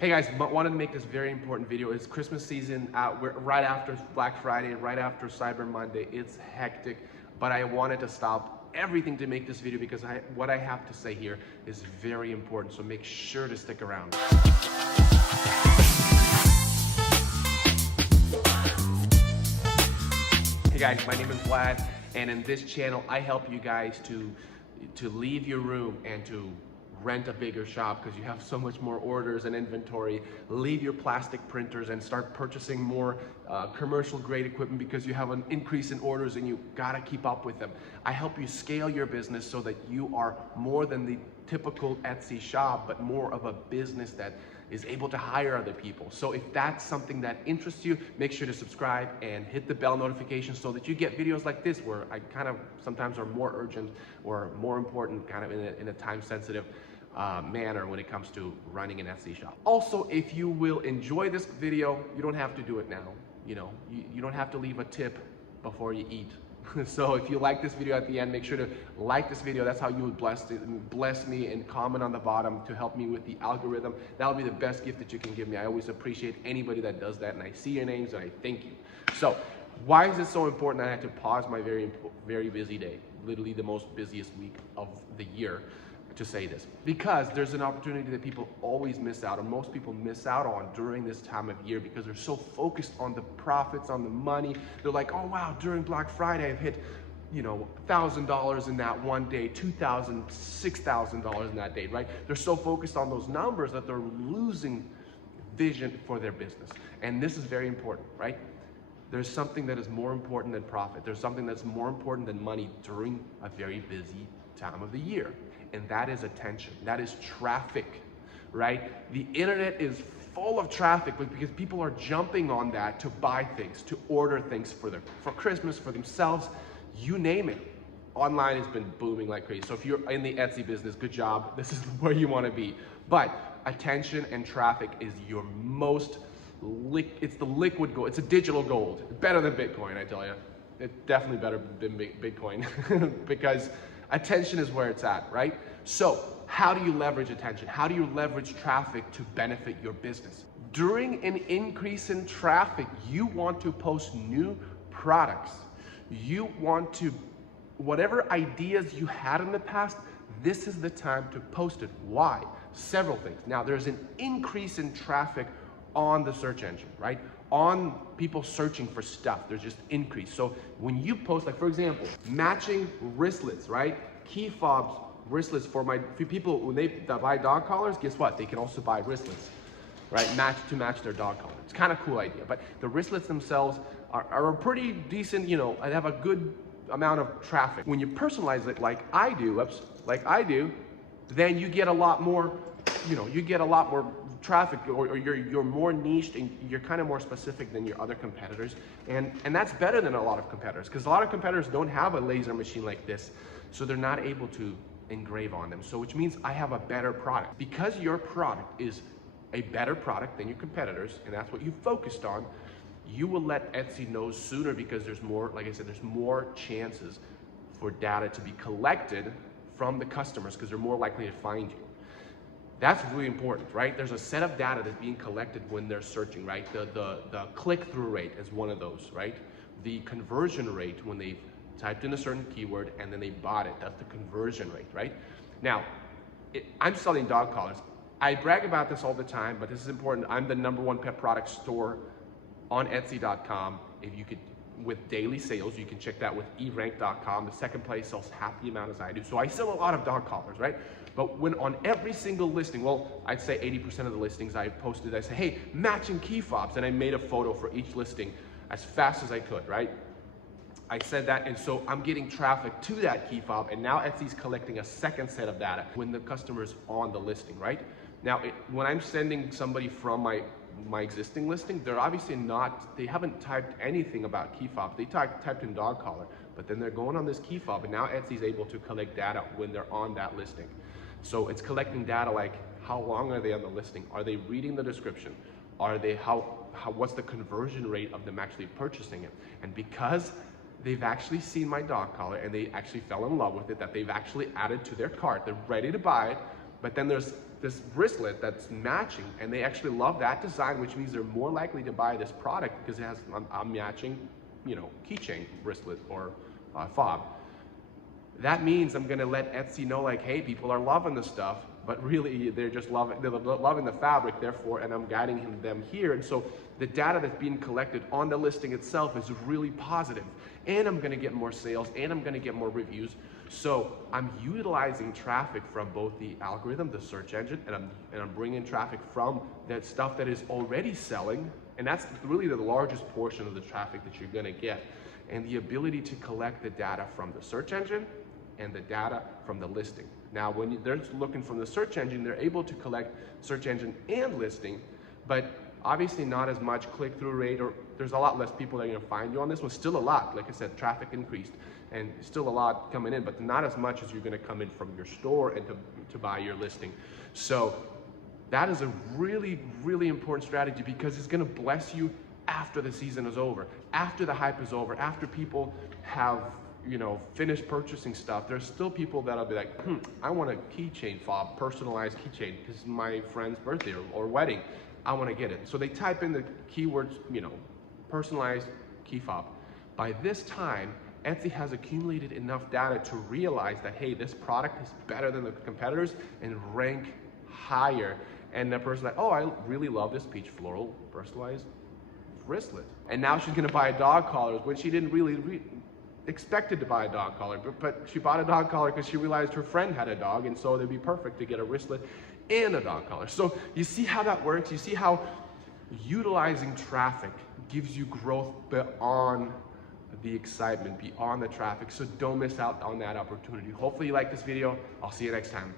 Hey guys, wanted to make this very important video. It's Christmas season. We're right after Black Friday, right after Cyber Monday. It's hectic, but I wanted to stop everything to make this video because what I have to say here is very important. So make sure to stick around. Hey guys, my name is Vlad, and in this channel, I help you guys to leave your room and to rent a bigger shop because you have so much more orders and inventory. Leave your plastic printers and start purchasing more commercial grade equipment because you have an increase in orders and you gotta keep up with them. I help you scale your business so that you are more than the typical Etsy shop, but more of a business that is able to hire other people. So if that's something that interests you, make sure to subscribe and hit the bell notification so that you get videos like this where I kind of sometimes are more urgent or more important kind of in a time sensitive manner when it comes to running an Etsy shop. Also, if you will enjoy this video, you don't have to do it now. You know, you don't have to leave a tip before you eat. So if you like this video at the end, make sure to like this video. That's how you would bless me, and comment on the bottom to help me with the algorithm. That'll be the best gift that you can give me. I always appreciate anybody that does that, and I see your names and I thank you. So why is it so important that I had to pause my very busy day, literally the most busiest week of the year, to say this? Because there's an opportunity that people always miss out on, most people miss out on during this time of year because they're so focused on the profits, on the money. They're like, oh wow, during Black Friday I've hit, you know, $1,000 in that one day, $2,000, $6,000 in that day, right? They're so focused on those numbers that they're losing vision for their business. And this is very important, right? There's something that is more important than profit. There's something that's more important than money during a very busy time of the year. And that is attention. That is traffic, right? The internet is full of traffic because people are jumping on that to buy things, to order things for Christmas, for themselves, you name it. Online has been booming like crazy. So if you're in the Etsy business, good job. This is where you want to be. But attention and traffic is your most, it's the liquid gold. It's a digital gold. It's better than Bitcoin, I tell you. It's definitely better than Bitcoin because attention is where it's at, right? So how do you leverage attention? How do you leverage traffic to benefit your business? During an increase in traffic, you want to post new products. You want to, whatever ideas you had in the past, this is the time to post it. Why? Several things. Now, there's an increase in traffic on the search engine, right? On people searching for stuff, there's just increase. So when you post, like for example, matching wristlets, right? Key fobs, wristlets for people, when they buy dog collars, guess what? They can also buy wristlets, right? To match their dog collar. It's kind of a cool idea, but the wristlets themselves are a pretty decent, you know, they have a good amount of traffic. When you personalize it like I do, then you get a lot more, you know, you get a lot more traffic, or you're more niched and you're kind of more specific than your other competitors, and that's better than a lot of competitors because a lot of competitors don't have a laser machine like this, so they're not able to engrave on them. So which means I have a better product. Because your product is a better product than your competitors, and that's what you focused on, you will let Etsy know sooner because there's more, like I said, there's more chances for data to be collected from the customers because they're more likely to find you. That's really important, right? There's a set of data that's being collected when they're searching, right? The click-through rate is one of those, right? The conversion rate when they've typed in a certain keyword and then they bought it, that's the conversion rate, right? Now, I'm selling dog collars. I brag about this all the time, but this is important. I'm the #1 pet product store on Etsy.com. If you could, with daily sales, you can check that with erank.com. The second place sells half the amount as I do. So I sell a lot of dog collars, right? But when on every single listing, well, I'd say 80% of the listings I posted, I say, hey, matching key fobs, and I made a photo for each listing as fast as I could, right? I said that, and so I'm getting traffic to that key fob, and now Etsy's collecting a second set of data when the customer's on the listing, right? Now, when I'm sending somebody from my existing listing, they're obviously not, they haven't typed anything about key fobs. They typed in dog collar, but then they're going on this key fob, and now Etsy's able to collect data when they're on that listing. So it's collecting data like, how long are they on the listing? Are they reading the description? Are they, what's the conversion rate of them actually purchasing it? And because they've actually seen my dog collar and they actually fell in love with it, that they've actually added to their cart, they're ready to buy it, but then there's this wristlet that's matching, and they actually love that design, which means they're more likely to buy this product because it has a matching, you know, keychain wristlet or fob. That means I'm gonna let Etsy know, like, hey, people are loving this stuff, but really they're loving the fabric, therefore, and I'm guiding them here. And so the data that's being collected on the listing itself is really positive, and I'm gonna get more sales, and I'm gonna get more reviews. So I'm utilizing traffic from both the algorithm, the search engine, and I'm bringing traffic from that stuff that is already selling, and that's really the largest portion of the traffic that you're gonna get. And the ability to collect the data from the search engine and the data from the listing. Now, when they're looking from the search engine, they're able to collect search engine and listing, but obviously not as much click-through rate, or there's a lot less people that are gonna find you on this one. Still a lot, like I said, traffic increased, and still a lot coming in, but not as much as you're gonna come in from your store and to buy your listing. So that is a really, really important strategy, because it's gonna bless you after the season is over, after the hype is over, after people have, you know, finished purchasing stuff. There's still people that'll be like, I want a keychain fob, personalized keychain, because it's my friend's birthday or wedding. I want to get it. So they type in the keywords, you know, personalized key fob. By this time, Etsy has accumulated enough data to realize that, hey, this product is better than the competitors, and rank higher. And the person's like, oh, I really love this peach floral personalized wristlet. And now she's gonna buy a dog collar when she didn't really expected to buy a dog collar, but she bought a dog collar because she realized her friend had a dog, and so it'd be perfect to get a wristlet and a dog collar. So you see how that works? You see how utilizing traffic gives you growth beyond the excitement, beyond the traffic. So don't miss out on that opportunity. Hopefully you like this video. I'll see you next time.